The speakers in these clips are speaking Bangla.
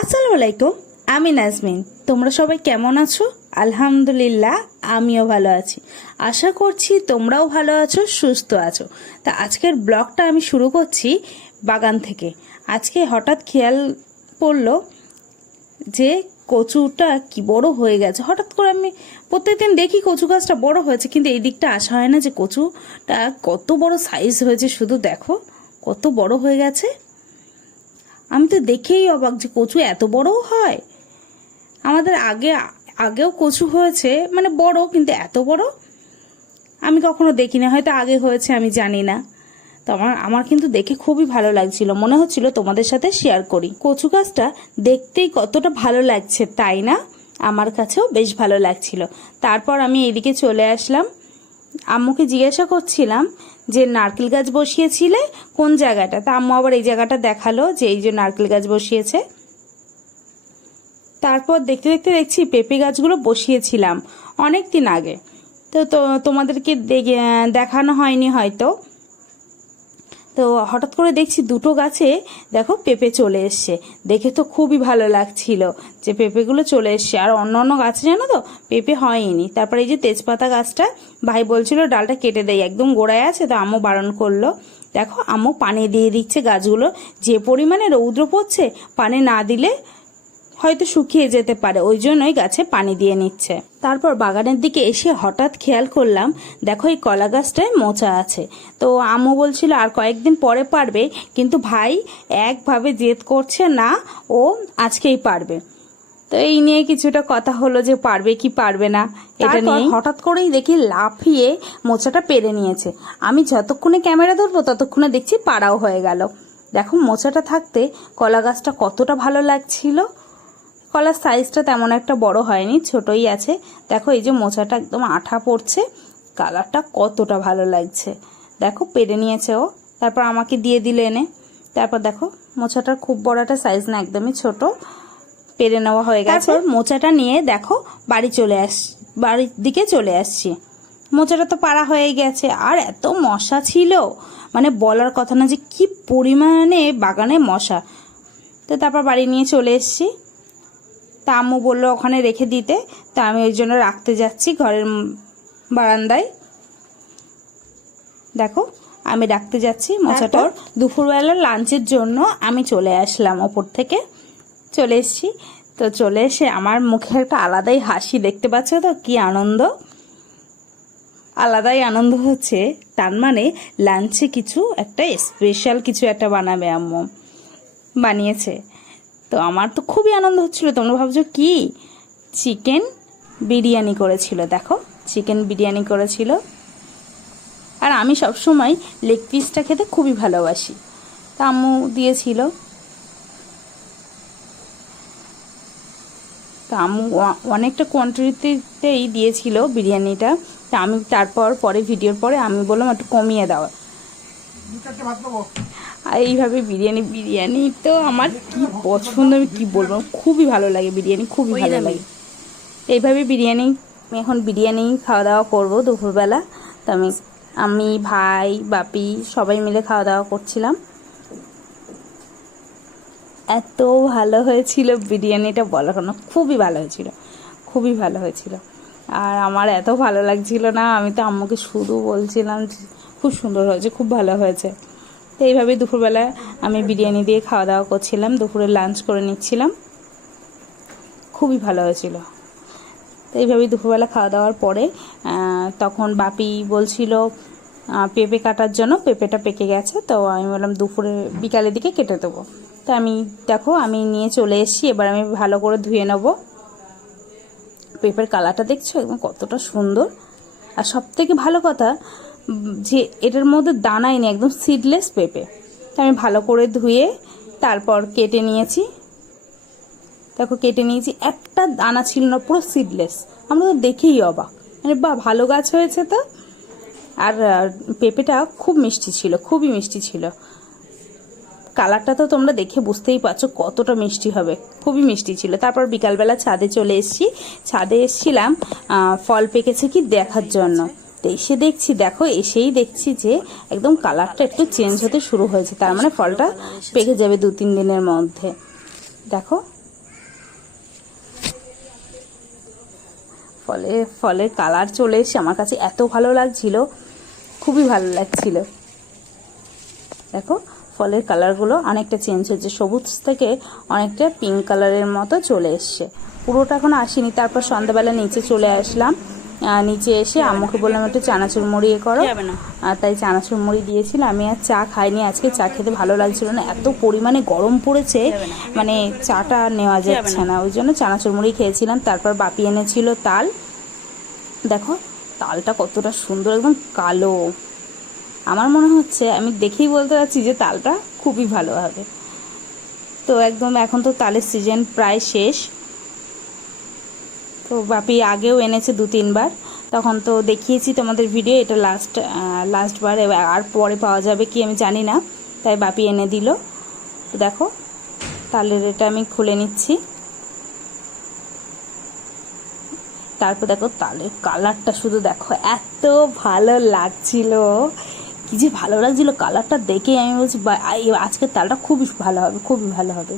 আসসালামু আলাইকুম, আমি নাজমিন। তোমরা সবাই কেমন আছো? আলহামদুলিল্লাহ, আমিও ভালো আছি। আশা করছি তোমরাও ভালো আছো, সুস্থ আছো। তা আজকের ব্লগটা আমি শুরু করছি বাগান থেকে। আজকে হঠাৎ খেয়াল পড়লো যে কচুটা কি বড় হয়ে গেছে। হঠাৎ করে আমি প্রত্যেকদিন দেখি কচু গাছটা বড় হয়েছে, কিন্তু এই দিকটা আসা হয় না যে কচুটা কত বড় সাইজ হয়েছে। শুধু দেখো কত বড় হয়ে গেছে। আমি তো দেখেই অবাক যে কচু এত বড়ও হয়। আমাদের আগেও কচু হয়েছে, মানে বড়, কিন্তু এত বড় আমি কখনো দেখিনি। হয়তো আগে হয়েছে, আমি জানি না। তো আমার কিন্তু দেখে খুবই ভালো লাগছিল, মনে হচ্ছিল তোমাদের সাথে শেয়ার করি। কচু গাছটা দেখতেই কতটা ভালো লাগছে, তাই না? আমার কাছেও বেশ ভালো লাগছিল। তারপর আমি এদিকে চলে আসলাম। আম্মুকে জিজ্ঞাসা করছিলাম যে নারকেল গাছ বসিয়েছিলে কোন জায়গাটা। তা আম্মু আবার এই জায়গাটা দেখালো যে এই যে নারকেল গাছ বসিয়েছে। তারপর দেখতে দেখতে দেখছি পেঁপে গাছগুলো বসিয়েছিলাম অনেক দিন আগে। তো তোমাদেরকে দেখানো হয়নি হয়তো। তো হঠাৎ করে দেখছি দুটো গাছে দেখো পেঁপে চলে এসছে। দেখে তো খুবই ভালো লাগছিল যে পেঁপেগুলো চলে এসছে। আর অন্য অন্য গাছে জানো তো পেঁপে হয়নি। তারপরে এই যে তেজপাতা গাছটা ভাই বলছিল ডালটা কেটে দেয়, একদম গোড়ায় আছে। তো আম্মু বারণ করলো। দেখো আম্মু পানি দিয়ে দিচ্ছে গাছগুলো। যে পরিমাণে রৌদ্র পড়ছে, পানি না দিলে হয়তো শুকিয়ে যেতে পারে, ওই জন্যই গাছে পানি দিয়ে নিচ্ছে। তারপর বাগানের দিকে এসে হঠাৎ খেয়াল করলাম, দেখো এই কলা গাছটায় মোচা আছে। তো আম্মু বলছিল আর কয়েকদিন পরে পারবে, কিন্তু ভাই একভাবে জেদ করছে না, ও আজকেই পারবে। তো এই নিয়ে কিছুটা কথা হলো যে পারবে কি পারবে না, এটা নিয়ে হঠাৎ করেই দেখি লাফিয়ে মোচাটা পেরে নিয়েছে। আমি যতক্ষণে ক্যামেরা ধরবো ততক্ষণে দেখছি পাড়াও হয়ে গেল। দেখো মোচাটা থাকতে কলা গাছটা কতটা ভালো লাগছিল। কলার সাইজটা তেমন একটা বড় হয়নি, ছোটই আছে। দেখো এই যে মোচাটা একদম আঠা পড়ছে, কালারটা কতটা ভালো লাগছে। দেখো পেরে নিয়েছে ও, তারপর আমাকে দিয়ে দিল এনে। তারপর দেখো মোচাটার খুব বড় একটা সাইজ না, একদমই ছোট, পেরে নেওয়া হয়ে গেছে। মোচাটা নিয়ে দেখো বাড়ির দিকে চলে আসছি। মোচাটা তো পাড়া হয়ে গেছে, আর এত মশা ছিল মানে বলার কথা না যে কি পরিমাণে বাগানে মশা। তো তারপর বাড়ি নিয়ে চলে এসছি। তা আম্মু বললো ওখানে রেখে দিতে, তা আমি ওই জন্য রাখতে যাচ্ছি ঘরের বারান্দায়। দেখো আমি রাখতে যাচ্ছি মোচাটা। দুপুরবেলা লাঞ্চের জন্য আমি চলে আসলাম, ওপর থেকে চলে এসছি। তো চলে এসে আমার মুখে একটা আলাদাই হাসি, দেখতে পাচ্ছ তো কি আনন্দ, আলাদাই আনন্দ হচ্ছে। তার মানে লাঞ্চে কিছু একটা স্পেশাল কিছু একটা বানাবে, আম্মু বানিয়েছে। তো আমার তো খুবই আনন্দ হচ্ছিল। তোমরা ভাবছো কি? চিকেন বিরিয়ানি করেছিল। দেখো চিকেন বিরিয়ানি করেছিল। আর আমি সবসময় লেগ পিসটা খেতে খুবই ভালোবাসি, তা আম্মু দিয়েছিল। তা আম্মু অনেকটা কোয়ান্টিটিতেই দিয়েছিল বিরিয়ানিটা। তা আমি পরে ভিডিওর পরে আমি বললাম একটু কমিয়ে দেওয়া। আর এইভাবে বিরিয়ানি তো আমার কি পছন্দ, আমি কি বলবো, খুবই ভালো লাগে বিরিয়ানি, খুবই ভালো লাগে। এইভাবে আমি এখন বিরিয়ানি খাওয়া দাওয়া করবো দুপুরবেলা। তো আমি ভাই বাপি সবাই মিলে খাওয়া দাওয়া করছিলাম। এত ভালো হয়েছিল বিরিয়ানিটা বলার কোনো, খুবই ভালো হয়েছিল, খুবই ভালো হয়েছিল। আর আমার এত ভালো লাগছিল না, আমি তো আম্মুকে শুধু বলছিলাম খুব সুন্দর হয়েছে, খুব ভালো হয়েছে। তো এইভাবে দুপুরবেলা আমি বিরিয়ানি দিয়ে খাওয়া দাওয়া করছিলাম, দুপুরে লাঞ্চ করে নিচ্ছিলাম, খুবই ভালো হয়েছিল। তো এইভাবেই দুপুরবেলা খাওয়া দাওয়ার পরে তখন বাপি বলছিল পেঁপে কাটার জন্য, পেঁপেটা পেকে গেছে। তো আমি বললাম বিকালের দিকে কেটে দেবো। তো আমি নিয়ে চলে এসেছি। এবার আমি ভালো করে ধুয়ে নেব। পেঁপের কালারটা দেখছো একদম কতটা সুন্দর। আর সবথেকে ভালো কথা যে এটার মধ্যে দানাই নেই, একদম সিডলেস পেঁপে। তো আমি ভালো করে ধুয়ে তারপর কেটে নিয়েছি। দেখো কেটে নিয়েছি, একটা দানা ছিল না, পুরো সিডলেস। আমরা তো দেখেই অবাক, মানে ভালো গাছ হয়েছে তো। আর পেঁপেটা খুব মিষ্টি ছিল, খুবই মিষ্টি ছিল। কালারটা তো তোমরা দেখে বুঝতেই পারছো কতটা মিষ্টি হবে, খুবই মিষ্টি ছিল। তারপর বিকালবেলা ছাদে চলে এসেছি। ছাদে এসেছিলাম ফল পেকেছে কি দেখার জন্য। তো এসেই দেখছি যে একদম কালারটা একটু চেঞ্জ হতে শুরু হয়েছে, তার মানে ফলটা পেকে যাবে 2-3 দিনের মধ্যে। দেখো ফলের কালার চলে এসে আমার কাছে এত ভালো লাগছিল, খুবই ভালো লাগছিল। দেখো ফলের কালারগুলো অনেকটা চেঞ্জ হয়েছে, সবুজ থেকে অনেকটা পিঙ্ক কালারের মতো চলে এসছে। পুরোটা এখন আসেনি। তারপর সন্ধ্যাবেলা নিচে চলে আসলাম, নিচে এসে আম্মুকে বললাম একটু চানাচুর মুড়ি করো, তাই চানাচুর মুড়ি দিয়েছিল। আমি আর চা খাইনি আজকে, চা খেতে ভালো লাগছিল না, এত পরিমাণে গরম পড়েছে মানে চাটা নেওয়া যাচ্ছে না, ওই জন্য চানাচুর মুড়ি খেয়েছিলাম। তারপর বাপি এনেছিল তাল, দেখো তালটা কতটা সুন্দর, একদম কালো। আমার মনে হচ্ছে, আমি দেখেই বলতে পারছি যে তালটা খুবই ভালো হবে। তো একদম এখন তো তালের সিজন প্রায় শেষ। তো বাপি আগেও এনেছে 2-3 বার, তখন তো দেখিয়েছি তোমাদের ভিডিও, এটা লাস্টবার, আর পরে পাওয়া যাবে কি আমি জানি না, তাই বাপি এনে দিল। তো দেখো তালের এটা আমি খুলে নিচ্ছি। তারপর দেখো তালের কালারটা শুধু দেখো, এত ভালো লাগছিল, কি যে ভালো লাগছিল কালারটা দেখে। আমি বলছি আজকের তালটা খুবই ভালো হবে, খুবই ভালো হবে।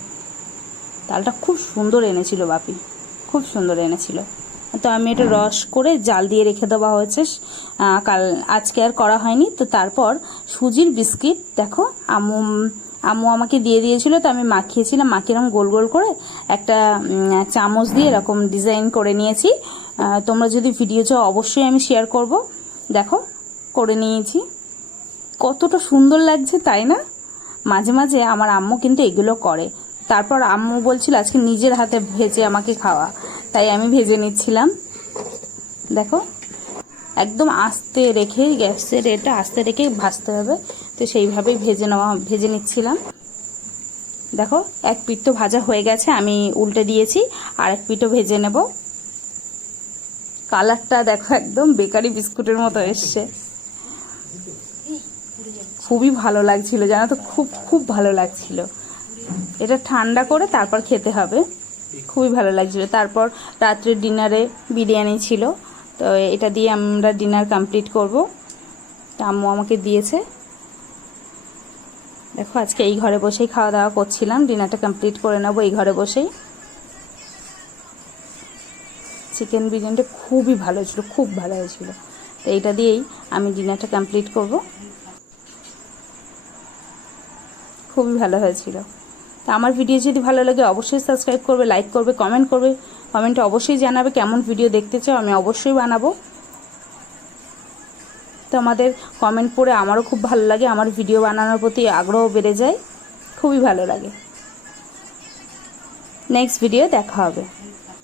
তালটা খুব সুন্দর এনেছিল বাপি, খুব সুন্দর এনেছিল। তো আমি এটা রস করে জাল দিয়ে রেখে দেওয়া হয়েছে, আজকে আর করা হয়নি। তো তারপর সুজির বিস্কিট দেখো আম্মু আমাকে দিয়ে দিয়েছিল, তো আমি মাখিয়েছিলাম, মাখিয়ে এরকম গোল গোল করে একটা চামচ দিয়ে এরকম ডিজাইন করে নিয়েছি। তোমরা যদি ভিডিও চাও অবশ্যই আমি শেয়ার করব। দেখো করে নিয়েছি, কতটা সুন্দর লাগছে তাই না? মাঝে মাঝে আমার আম্মু কিন্তু এগুলো করে। তারপর আম্মু বলছিল আজকে নিজের হাতে ভেজে আমাকে খাওয়া, তাই আমি ভেজে নিচ্ছিলাম। দেখো একদম আস্তে রেখে, গ্যাসের এটা আস্তে রেখে ভাজতে হবে, তো সেইভাবেই ভেজে নিচ্ছিলাম। দেখো এক পিঠ তো ভাজা হয়ে গেছে, আমি উল্টে দিয়েছি, আর এক পিঠও ভেজে নেব। কালারটা দেখো একদম বেকারি বিস্কুটের মতো এসছে, খুবই ভালো লাগছিল জানো তো, খুব খুব ভালো লাগছিল। এটা ঠান্ডা করে তারপর খেতে হবে, খুবই ভালো লাগছিল। তারপর রাত্রের ডিনারে বিরিয়ানি ছিল, তো এটা দিয়ে আমরা ডিনার কমপ্লিট করব। আম্মু আমাকে দিয়েছে। দেখো আজকে এই ঘরে বসেই খাওয়া দাওয়া করছিলাম, ডিনারটা কমপ্লিট করে নেবো এই ঘরে বসেই। চিকেন বিরিয়ানিটা খুবই ভালো হয়েছিল, খুব ভালো হয়েছিল। তো এইটা দিয়েই আমি ডিনারটা কমপ্লিট করব, খুবই ভালো হয়েছিল। তো আমার ভিডিও যদি ভালো লাগে অবশ্যই সাবস্ক্রাইব করবে, লাইক করবে, কমেন্ট করবে। কমেন্টে অবশ্যই জানাবে কেমন ভিডিও দেখতে চাও, আমি অবশ্যই বানাবো। তো আমাদের কমেন্ট পড়ে আমারও খুব ভালো লাগে, আমার ভিডিও বানানোর প্রতি আগ্রহ বেড়ে যায়, খুবই ভালো লাগে। নেক্সট ভিডিও দেখা হবে।